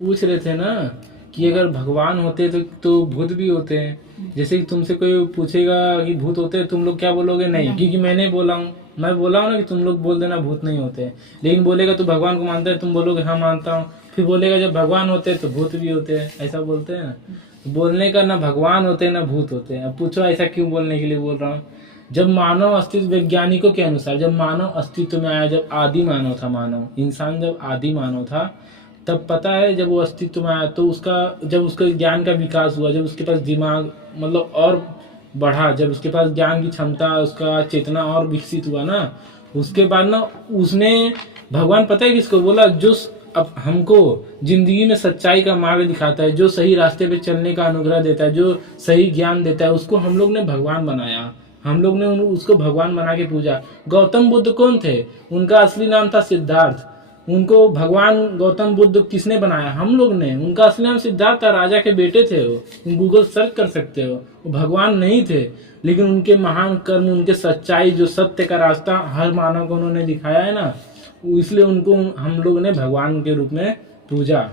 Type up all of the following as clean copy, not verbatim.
पूछ रहे थे ना कि अगर भगवान होते तो भूत भी होते हैं। जैसे कि तुमसे कोई पूछेगा कि भूत होते हैं, तुम लोग क्या बोलोगे? नहीं, क्योंकि मैंने बोला हूँ। मैं बोला हूँ ना कि तुम लोग बोल देना भूत नहीं होते। लेकिन बोलेगा तू भगवान को मानता है, तुम बोलोगे हाँ मानता हूँ। फिर बोलेगा जब भगवान होते हैं तो भूत भी होते हैं, ऐसा बोलते हैं ना। बोलने का ना भगवान होते हैं ना भूत होते हैं। अब पूछो ऐसा क्यों बोलने के लिए बोल रहा हूँ। जब मानव अस्तित्व, वैज्ञानिकों के अनुसार जब मानव अस्तित्व में आया, जब आदि मानव था, मानव इंसान जब आदि मानव था, तब पता है जब वो अस्तित्व में आया तो उसका, जब उसका ज्ञान का विकास हुआ, जब उसके पास दिमाग मतलब और बढ़ा, जब उसके पास ज्ञान की क्षमता, उसका चेतना और विकसित हुआ ना, उसके बाद ना उसने, भगवान पता है किसको बोला? जो अब हमको जिंदगी में सच्चाई का मार्ग दिखाता है, जो सही रास्ते पे चलने का अनुग्रह देता है, जो सही ज्ञान देता है, उसको हम लोग ने भगवान बनाया। हम लोग ने उसको भगवान बना के पूजा। गौतम बुद्ध कौन थे? उनका असली नाम था सिद्धार्थ। उनको भगवान गौतम बुद्ध किसने बनाया? हम लोग ने। उनका असली नाम सिद्धार्थ था, राजा के बेटे थे वो। गूगल सर्च कर सकते हो। वो भगवान नहीं थे, लेकिन उनके महान कर्म, उनके सच्चाई, जो सत्य का रास्ता हर मानव को उन्होंने दिखाया है ना, इसलिए उनको हम लोग ने भगवान के रूप में पूजा।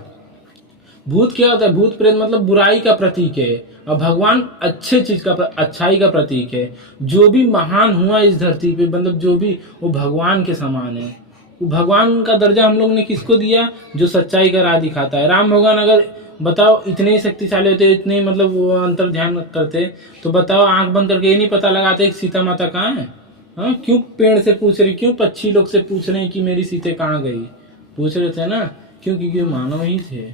भूत क्या होता है? भूत प्रेत मतलब बुराई का प्रतीक है, और भगवान अच्छे चीज का, अच्छाई का प्रतीक है। जो भी महान हुआ इस धरती पे, मतलब जो भी, वो भगवान के समान है। वो भगवान का दर्जा हम लोग ने किसको दिया? जो सच्चाई का राह दिखाता है। राम भगवान अगर बताओ इतने ही शक्तिशाली होते, इतने मतलब वो अंतर ध्यान करते, तो बताओ आंख बंद करके ये नहीं पता लगाते कि सीता माता कहाँ है? हाँ, क्यों पेड़ से पूछ रहे, क्यों पक्षी लोग से पूछ रहे हैं कि मेरी सीते कहाँ गई? पूछ रहे थे ना, क्यों? क्योंकि वो मानव ही थे।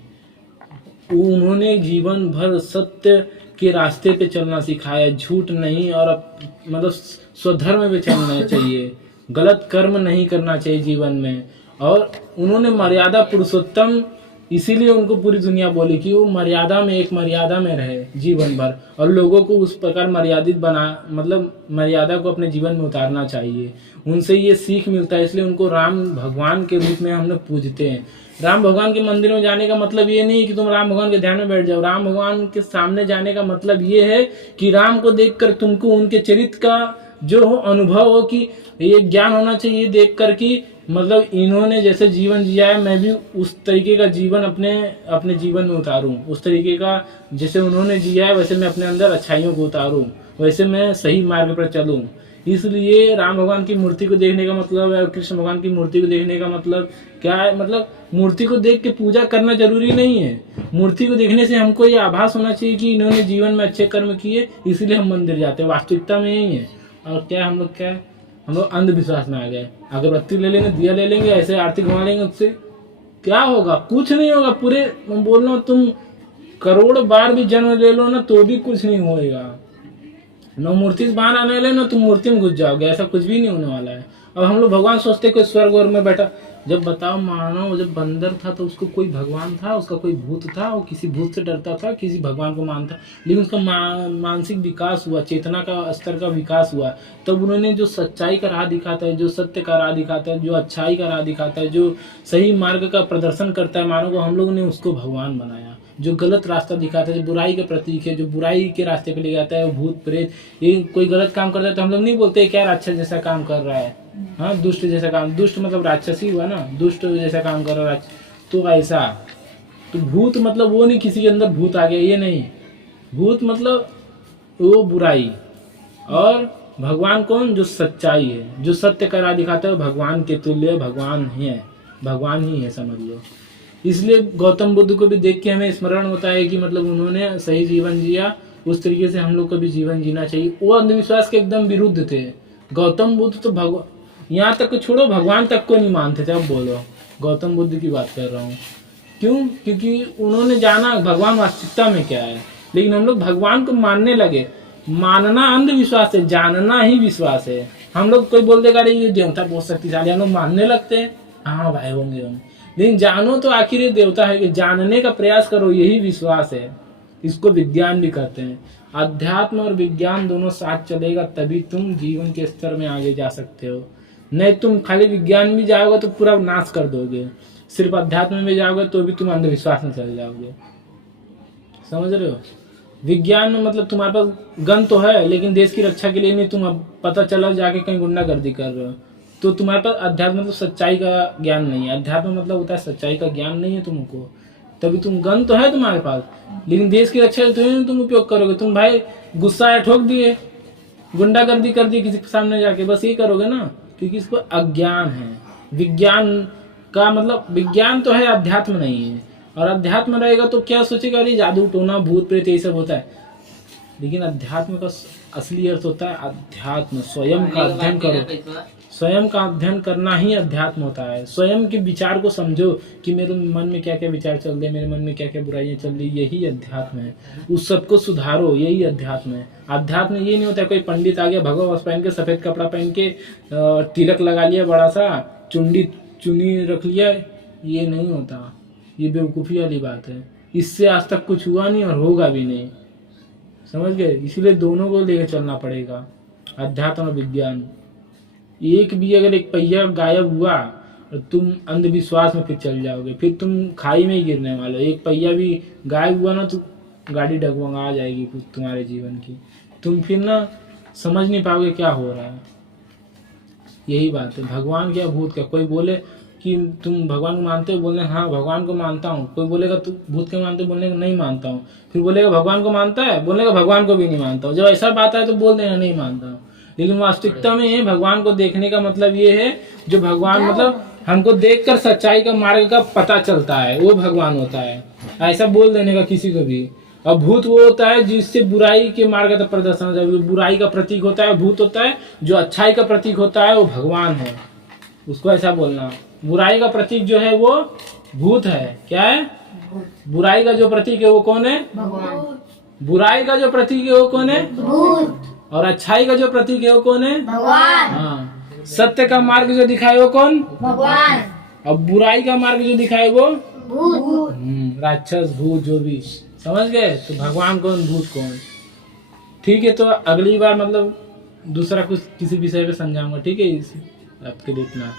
उन्होंने जीवन भर सत्य के रास्ते पे चलना सिखाया, झूठ नहीं, और मतलब स्वधर्म पे चलना चाहिए, गलत कर्म नहीं करना चाहिए जीवन में। और उन्होंने मर्यादा पुरुषोत्तम, इसीलिए उनको पूरी दुनिया बोली कि वो मर्यादा में, एक मर्यादा में रहे जीवन भर, और लोगों को उस प्रकार मर्यादित बना, मतलब मर्यादा को अपने जीवन में उतारना चाहिए। उनसे ये सीख मिलता है, इसलिए उनको राम भगवान के रूप में हम लोग पूजते हैं। राम भगवान के मंदिर में जाने का मतलब ये नहीं कि तुम राम भगवान के ध्यान में बैठ जाओ। राम भगवान के सामने जाने का मतलब ये है कि राम को देखकर तुमको उनके चरित्र का जो हो अनुभव हो, कि ये ज्ञान होना चाहिए देख कर कि मतलब इन्होंने जैसे जीवन जिया है, मैं भी उस तरीके का जीवन अपने अपने जीवन में उतारूं। उस तरीके का जैसे उन्होंने जिया है, वैसे मैं अपने अंदर अच्छाइयों को उतारूं, वैसे मैं सही मार्ग पर चलूं। इसलिए राम भगवान की मूर्ति को देखने का मतलब है, कृष्ण भगवान की मूर्ति को देखने का मतलब क्या है? मतलब मूर्ति को देख के पूजा करना जरूरी नहीं है। मूर्ति को देखने से हमको ये आभास होना चाहिए कि इन्होंने जीवन में अच्छे कर्म किए, इसलिए हम मंदिर जाते हैं। वास्तविकता में यही है। और क्या हम लोग, क्या हम लोग अंधविश्वास में आ गए। अगरबत्ती ले लेंगे, दिया ले लेंगे, ऐसे आरती घुमा लेंगे, उससे क्या होगा? कुछ नहीं होगा। पूरे मैं बोल रहा हूँ, तुम करोड़ बार भी जन्म ले लो ना, तो भी कुछ नहीं होएगा। नो मूर्ति से बाहर आने वाले ना, तुम मूर्ति में घुस जाओगे, ऐसा कुछ भी नहीं होने वाला है। अब हम लोग भगवान सोचते कोई स्वर्ग और में बैठा। जब बताओ, मानो जब बंदर था तो उसको कोई भगवान था, उसका कोई भूत था, वो किसी भूत से डरता था, किसी भगवान को मानता, लेकिन उसका मानसिक विकास हुआ, चेतना का स्तर का विकास हुआ, तब उन्होंने जो सच्चाई का राह दिखाता है, जो सत्य का राह दिखाता है, जो अच्छाई का राह दिखाता है, जो सही मार्ग का प्रदर्शन करता है मानव को, हम लोगों ने उसको भगवान बनाया। जो गलत रास्ता दिखाता है, जो बुराई का प्रतीक है, जो बुराई के रास्ते पे ले जाता है, वो भूत प्रेत, ये कोई गलत काम करता है तो हम लोग नहीं बोलते क्या राक्षस जैसा काम कर रहा है, हाँ, दुष्ट जैसा काम, दुष्ट मतलब राक्षस ही हुआ ना, दुष्ट जैसा काम कर रहा है, तो ऐसा। तो भूत मतलब वो नहीं किसी के अंदर भूत आ गया, ये नहीं। भूत मतलब वो बुराई। और भगवान कौन? जो सच्चाई है, जो सत्य का राह दिखाता है, भगवान के तुल्य भगवान है, भगवान ही है, समझ लो। इसलिए गौतम बुद्ध को भी देख के हमें स्मरण होता है कि मतलब उन्होंने सही जीवन जिया, उस तरीके से हम लोग को भी जीवन जीना चाहिए। वो अंधविश्वास के एकदम विरुद्ध थे। गौतम बुद्ध तो यहाँ तक छोड़ो, भगवान तक को नहीं मानते थे। अब बोलो, गौतम बुद्ध की बात कर रहा हूँ। क्यों? क्योंकि उन्होंने जाना भगवान वास्तविकता में क्या है। लेकिन हम लोग भगवान को मानने लगे। मानना अंधविश्वास है, जानना ही विश्वास है। हम लोग कोई बोल देगा अरे ये देवता बहुत शक्तिशाली, हम लोग मानने लगते हैं, हाँ भाई होंगे हम। लेकिन जानो तो आखिर ये देवता है, कि जानने का प्रयास करो, यही विश्वास है। इसको विज्ञान भी कहते हैं। अध्यात्म और विज्ञान दोनों साथ चलेगा तभी तुम जीवन के स्तर में आगे जा सकते हो। नहीं तुम खाली विज्ञान में जाओगे तो पूरा नाश कर दोगे, सिर्फ अध्यात्म में जाओगे तो भी तुम अंधविश्वास में चले जाओगे। समझ रहे हो? विज्ञान में मतलब तुम्हारे पास गन तो है, लेकिन देश की रक्षा के लिए नहीं, तुम अब पता चला जाके कहीं गुंडागर्दी कर रहे हो, तो तुम्हारे पास अध्यात्म मतलब सच्चाई का ज्ञान नहीं है। अध्यात्म मतलब होता है सच्चाई का ज्ञान नहीं है तुमको। तभी तुम गन तो है तुम्हारे पास, लेकिन देश की रक्षा के लिए तुम उपयोग करोगे। तुम भाई गुस्सा है ठोक दिए, गुंडागर्दी कर दी किसी के सामने जाके, बस ये करोगे ना, क्योंकि इसको अज्ञान है। विज्ञान का मतलब, विज्ञान तो है, अध्यात्म नहीं है। और अध्यात्म रहेगा तो क्या सोचेगा, अरे जादू टोना भूत प्रेत यही सब होता है। लेकिन अध्यात्म का असली अर्थ होता है अध्यात्म, स्वयं का अध्ययन करो। स्वयं का अध्ययन करना ही अध्यात्म होता है। स्वयं के विचार को समझो कि मेरे मन में क्या क्या विचार चल रहे हैं, मेरे मन में क्या क्या बुराइयां चल रही, यही अध्यात्म है। उस सबको सुधारो, यही अध्यात्म है। अध्यात्म ये नहीं होता है कोई पंडित आ गया भगवा वस्त्र पहन के, सफेद कपड़ा पहन के, तिलक लगा लिया बड़ा सा, चुन्नी रख लिया, ये नहीं होता। ये बेवकूफ़ी वाली बात है। इससे आज तक कुछ हुआ नहीं और होगा भी नहीं, समझ गए। इसीलिए दोनों को लेकर चलना पड़ेगा, अध्यात्म और विज्ञान। एक भी अगर एक पहिया गायब हुआ और तुम अंधविश्वास में फिर चल जाओगे, फिर तुम खाई में ही गिरने वाले हो। एक पहिया भी गायब हुआ ना तो गाड़ी डगमगा आ जाएगी तुम्हारे जीवन की, तुम फिर ना समझ नहीं पाओगे क्या हो रहा है। यही बात है। भगवान क्या भूत क्या, कोई बोले कि तुम भगवान को मानते हो, बोलने हाँ भगवान को मानता हूँ। कोई बोलेगा तू भूत के मानते हो, बोलने का नहीं मानता हूँ। फिर बोलेगा भगवान को मानता है, बोलने का भगवान को भी नहीं मानता हूँ। जब ऐसा बात आए तो बोल देना नहीं मानता हूँ। लेकिन वास्तविकता में भगवान को देखने का मतलब ये है, जो भगवान मतलब हमको देखकर सच्चाई का मार्ग का पता चलता है, वो भगवान होता है। ऐसा बोल देने का किसी को भी। और भूत वो होता है जिससे बुराई के मार्ग का प्रदर्शन होता है, बुराई का प्रतीक होता है भूत होता है। जो अच्छाई का प्रतीक होता है वो भगवान है, उसको ऐसा बोलना। बुराई का प्रतीक जो है वो भूत है। क्या है? बुराई का जो प्रतीक है वो कौन है? भगवान। बुराई का जो प्रतीक है वो कौन है? भूत। और अच्छाई का जो प्रतीक है वो कौन है? भगवान। हाँ। सत्य का मार्ग जो दिखाए वो कौन? भगवान। और बुराई का मार्ग जो दिखाए वो भूत। राक्षस भूत जो भी, समझ गए। तो भगवान कौन भूत कौन, ठीक है। तो अगली बार मतलब दूसरा कुछ किसी विषय पे समझाऊंगा, ठीक है। आपके लिए इतना।